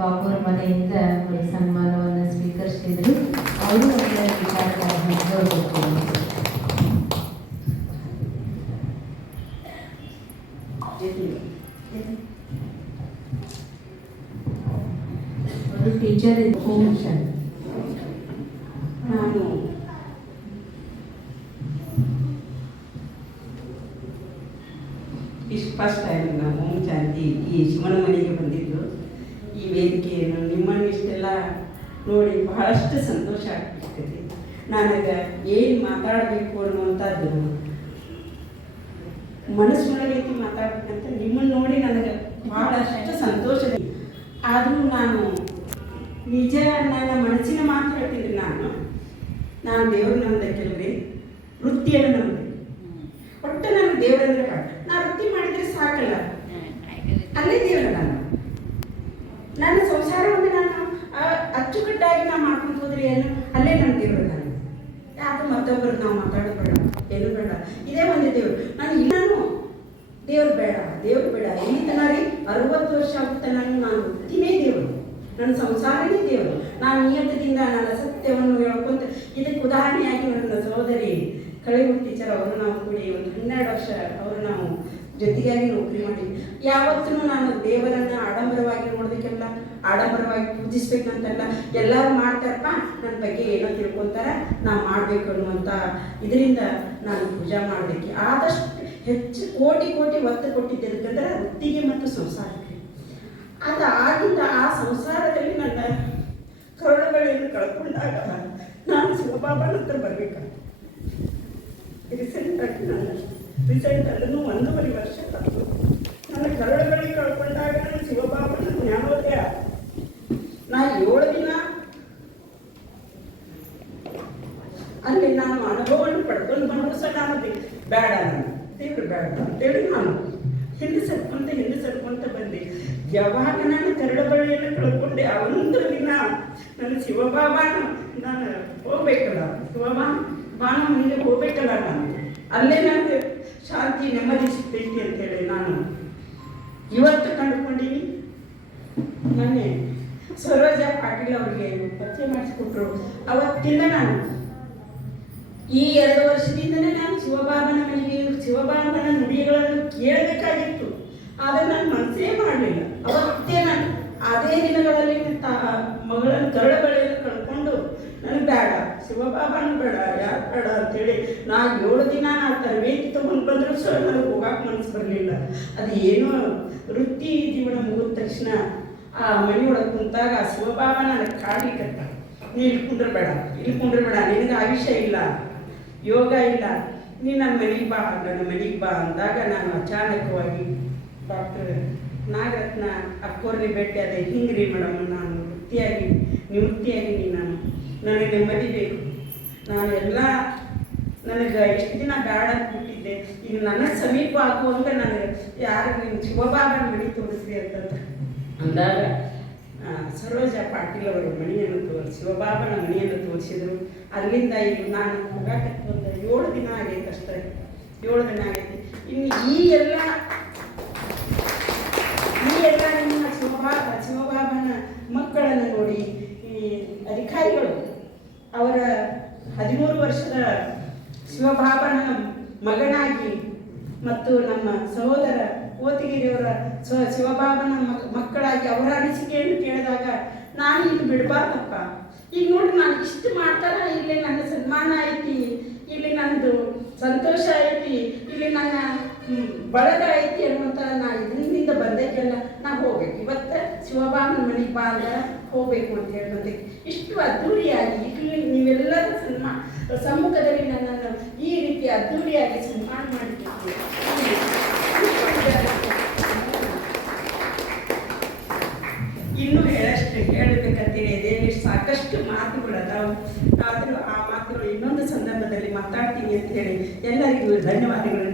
ಬಾಬು ಅವರ ಮನೆಯಿಂದ ಅವರು ಸನ್ಮಾನವನ್ನು ಸ್ವೀಕರಿಸಿದರು. ಅವರು ಅವರ ವಿಚಾರಗಳನ್ನು ಗೌರವಿಸಿದರು. ಅವರು ಟೀಚರ್ ಇನ್ಫಾರ್ಮೇಷನ್. ನಾನು ಫಸ್ಟ್ ಟೈಮ್ ನಾವು ಓಂ ಶಾಂತಿ ಈ ಶಿವನ ಮನೆಗೆ ಬಂದಿದ್ದು. ಈ ವೇದಿಕೆಯನ್ನು ನಿಮ್ಮನ್ನು ಇಷ್ಟೆಲ್ಲ ನೋಡಿ ಬಹಳಷ್ಟು ಸಂತೋಷ ಆಗ್ತಿರ್ತೈತಿ. ನನಗೆ ಏನು ಮಾತಾಡಬೇಕು ಅನ್ನುವಂಥದ್ದು ಮನಸ್ಸಿನೊಳಗೆ ಮಾತಾಡ್ಬೇಕಂತ ನಿಮ್ಮನ್ನು ನೋಡಿ ನನಗೆ ಬಹಳಷ್ಟು ಸಂತೋಷ. ಆದರೂ ನಾನು ನಿಜ ನನ್ನ ಮನಸ್ಸಿನ ಮಾತು ಹೇಳ್ತೀನಿ. ನಾನು ದೇವರು ನಂಬದೆ ಕೆಲವೇ ವೃತ್ತಿಯನ್ನು ನಂಬಿದೆ. ಒಟ್ಟು ನಾನು ದೇವರಂದ್ರೆ ನಾನು ವೃತ್ತಿ ಮಾಡಿದರೆ ಸಾಕಲ್ಲ, ಅಲ್ಲೇ ದೇವರ ನನ್ನ ಸಂಸಾರವನ್ನು ನಾನು ಅಚ್ಚುಕಟ್ಟಾಗಿ ನಾವು ಮಾಡ್ಕೊಂಡು ಹೋದ್ರೆ ಏನು ಅಲ್ಲೇ ನನ್ನ ದೇವರು. ನಾನು ಯಾಕೆ ಮತ್ತೊಬ್ಬರು ನಾವು ಮಾತಾಡೋದು ಬೇಡ, ಏನು ಬೇಡ, ಇದೇ ಒಂದು ದೇವರು. ನಾನು ದೇವ್ರು ಬೇಡ, ದೇವ್ರು ಬೇಡ. ಇಲ್ಲಿ ತನಕ ರೀ 60 ವರ್ಷ ಆಗುತ್ತೆ ನಾನು ವೃತ್ತಿನೇ ದೇವರು, ನನ್ನ ಸಂಸಾರನೇ ದೇವರು. ನಾನು ನಿಯತದಿಂದ ನನ್ನ ಸತ್ಯವನ್ನು ಹೇಳ್ಕೊಂತ ಇದಕ್ಕೆ ಉದಾಹರಣೆಯಾಗಿ ನನ್ನ ಸಹೋದರಿ ಕಳೆಗುಡಿ ಟೀಚರ್ ಅವರು ನಾವು ಕೂಡಿ ಒಂದು 12 ವರ್ಷ ಅವರು ನಾವು ಜೊತೆಗಾಗಿ ನೌಕರಿ ಮಾಡಿದ್ವಿ. ಯಾವತ್ತೂ ನಾನು ದೇವರನ್ನು ಆಡಂಬರವಾಗಿ ನೋಡೋದಕ್ಕೆಲ್ಲ, ಆಡಂಬರವಾಗಿ ಪೂಜಿಸ್ಬೇಕಂತಲ್ಲ. ಎಲ್ಲರೂ ಮಾಡ್ತಾರಪ್ಪ, ನನ್ನ ಬಗ್ಗೆ ಏನೋ ತಿಳ್ಕೊತಾರೆ, ನಾವು ಮಾಡಬೇಕು ಅನ್ನುವಂಥ ಇದರಿಂದ ನಾನು ಪೂಜಾ ಮಾಡಲಿಕ್ಕೆ ಆದಷ್ಟು ಹೆಚ್ಚು ಕೋಟಿ ಒತ್ತು ಕೊಟ್ಟಿದ್ದೆ. ಯಾಕಂದ್ರೆ ವೃತ್ತಿಗೆ ಮತ್ತು ಸಂಸಾರಕ್ಕೆ. ಅದು ಆಗಿಂದ ಆ ಸಂಸಾರದಲ್ಲಿ ನನ್ನ ಕರುಳುಗಳನ್ನು ಕಳ್ಕೊಂಡಾಗ ನಾನು ಶಿವಬಾಬನ ಹತ್ರ ಬರಬೇಕಾಗ್ತದೆ. ರೀಸೆಂಟಲ್ಲೂ 1.5 ವರ್ಷ ಕಳೆದು ನನ್ನ ಕರುಳುಗಳಿಗೆ ಕಳ್ಕೊಂಡಾಗ ನಾನು ಶಿವಬಾಬನ ಜ್ಞಾನೋದಯ ನಾ 7 ದಿನ ಅಲ್ಲಿ ನಾನು ಅನುಭವವನ್ನು ಪಡ್ಕೊಂಡು ಬಂದರೂ ಸಹ ನಾನು ಬೇಡ, ನಾನು ದೇವರು ಬೇಡ ಅಂತೇಳಿ ನಾನು ಹಿಂದೆ ಸಡ್ಕೊಂತ ಬಂದೆ. ಯಾವಾಗ ನಾನು ಕರುಳುಗಳನ್ನು ಕಳ್ಕೊಂಡೆ ಒಂದು ದಿನ ನನ್ನ ಶಿವಬಾಬಾನ ನಾನು ಹೋಗ್ಬೇಕಲ್ಲ, ಬಾಣ ಮುಂದೆ ಹೋಗ್ಬೇಕಲ್ಲ, ನಾನು ಅಲ್ಲೇ ನನಗೆ ಶಾಂತಿ ನೆಮ್ಮದಿ ಸಿಗ್ತೈತಿ ಅಂತೇಳಿ ನಾನು ಇವತ್ತು ಕಂಡುಕೊಂಡೀನಿ. ಮೊನ್ನೆ ಸರೋಜ ಪಾಟೀಲ್ ಅವರಿಗೆ ಪರಿಚಯ ಮಾಡಿಸಿಕೊಟ್ರು. ಅವತ್ತಿಂದ ನಾನು ಈ 2 ವರ್ಷದಿಂದಲೇ ನಾನು ಶಿವಬಾಬನ ಮನೆಗೆ ಶಿವಬಾಬನ ನುಡಿಗಳನ್ನು ಕೇಳಬೇಕಾಗಿತ್ತು. ಆದರೆ ನಾನು ಮನಸ್ಸೇ ಮಾಡಲಿಲ್ಲ. ಅವತ್ತೇ ನಾನು ಅದೇ ದಿನಗಳಲ್ಲಿ ಮಗಳನ್ನು ಕರುಳುಗಳನ್ನು ಕಳ್ಕೊಂಡು ನನಗೆ ಬೇಡ, ಶಿವಬಾಬನ ಬೇಡ, ಯಾರು ಬೇಡ ಅಂತೇಳಿ ನಾನು 7 ದಿನ ನಾನು ತರಬೇತಿ ತೊಗೊಂಡು ಬಂದರೂ ಸಹ ನನಗೆ ಹೋಗಕ್ಕೆ ಮನಸ್ಸು ಬರಲಿಲ್ಲ. ಅದು ಏನೋ ವೃತ್ತಿ ಜೀವನ ಮುಗಿದ ತಕ್ಷಣ ಆ ಮನೆಯೊಳಗೆ ಕುಂತಾಗ ಶಿವಬಾಬ ನನಗೆ ಕಾಡ್ಲಿಕ್ಕತ್ತ, ನೀ ಇಲ್ಲಿ ಕುಂಡ್ರಬೇಡ, ನಿನಗೆ ಆಯುಷ್ಯ ಇಲ್ಲ, ಯೋಗ ಇಲ್ಲ, ನೀ ನನ್ನ ಮನೆಗೆ ಬಾ ಅಂದಾಗ ನಾನು ಅಚಾನಕವಾಗಿ ಡಾಕ್ಟರ್ ನಾಗರತ್ನ ಅಕ್ಕೋರ್ನಿ ಭೇಟಿ ಅದೇ ಹಿಂಗ್ರಿ ಮೇಡಮ್, ನಾನು ನಿವೃತ್ತಿಯಾಗಿ ನನಗೆ ನೆಮ್ಮದಿ ಬೇಕು, ನಾನು ಎಲ್ಲ ನನಗೆ ಎಷ್ಟು ದಿನ ಬೇಡ ಅಂದ್ಬಿಟ್ಟಿದ್ದೆ, ಈಗ ನನ್ನ ಸಮೀಪ ಆಗುವಂಗೆ ನನಗೆ ಯಾರು ನಿಮ್ಮ ಶಿವಬಾಬನ ಮನೆ ತೋರಿಸ್ರಿ ಅಂತಂದ್ರೆ ಅಂದಾಗ ಸರೋಜ ಪಾಟೀಲ್ ಅವರು ಶಿವಬಾಬನ ಮನೆಯನ್ನು ತೋರಿಸಿದ್ರು. ಅಲ್ಲಿಂದ ಈಗ ನಾನು ಹೋಗಕ್ಕೆ ಒಂದು 7 ದಿನ ಆಗೈತೆ ಅಷ್ಟೇ, 7 ದಿನ ಆಗೈತಿ. ಇನ್ನು ಈ ಎಲ್ಲ ನಿಮ್ಮ ಶಿವಬಾಬನ ಮಕ್ಕಳನ್ನು ನೋಡಿ ಈ ಅಧಿಕಾರಿಗಳು ಅವರ 13 ವರ್ಷದ ಶಿವಬಾಬನ ಮಗನಾಗಿ ಮತ್ತು ನಮ್ಮ ಸಹೋದರ ಕೋತಿಗಿರಿಯವರ ಶಿವಬಾಬನ ಮಕ್ಕಳಾಗಿ ಅವರ ಅನಿಸಿಕೆಯನ್ನು ಕೇಳಿದಾಗ ನಾನು ಇಲ್ಲಿ ಬಿಡಬಾರ್ದಪ್ಪ. ಈಗ ನೋಡಿ ನಾನು ಇಷ್ಟು ಮಾಡ್ತಾರ, ಇಲ್ಲಿ ನನ್ನ ಸನ್ಮಾನ ಐತಿ, ಇಲ್ಲಿ ನನ್ನದು ಸಂತೋಷ ಐತಿ, ಇಲ್ಲಿ ನನ್ನ ಬಳಗ ಐತಿ ಅನ್ನುವಂಥ ನಾ ಇದರಿಂದ ಬಂದಕ್ಕೆಲ್ಲ ನಾ ಹೋಗ್ಬೇಕು. ಇವತ್ತು ಶಿವಬಾಬನ ಮನೆಗೆ ಬಾ ಅಂದ್ರೆ ಹೋಗ್ಬೇಕು ಅಂತ ಹೇಳಿ ಇಷ್ಟು ಅದ್ಧೂರಿಯಾಗಿ ಇಲ್ಲಿ ನೀವೆಲ್ಲರ ಸಮ್ಮುಖದಲ್ಲಿ ನನ್ನನ್ನು ಈ ರೀತಿ ಅದ್ಧೂರಿಯಾಗಿ ಸನ್ಮಾನ ಮಾಡಿದ್ದೀವಿ. ಇನ್ನೂ ಹೇಳಬೇಕಂತೇಳಿ ಇದೇನು ಸಾಕಷ್ಟು ಮಾತುಗಳು ಅದಾವು. ಆದರೂ ಆ ಮಾತುಗಳು ಇನ್ನೊಂದು ಸಂದರ್ಭದಲ್ಲಿ ಮಾತಾಡ್ತೀನಿ ಅಂತ ಹೇಳಿ ಎಲ್ಲರಿಗೂ ಧನ್ಯವಾದಗಳನ್ನು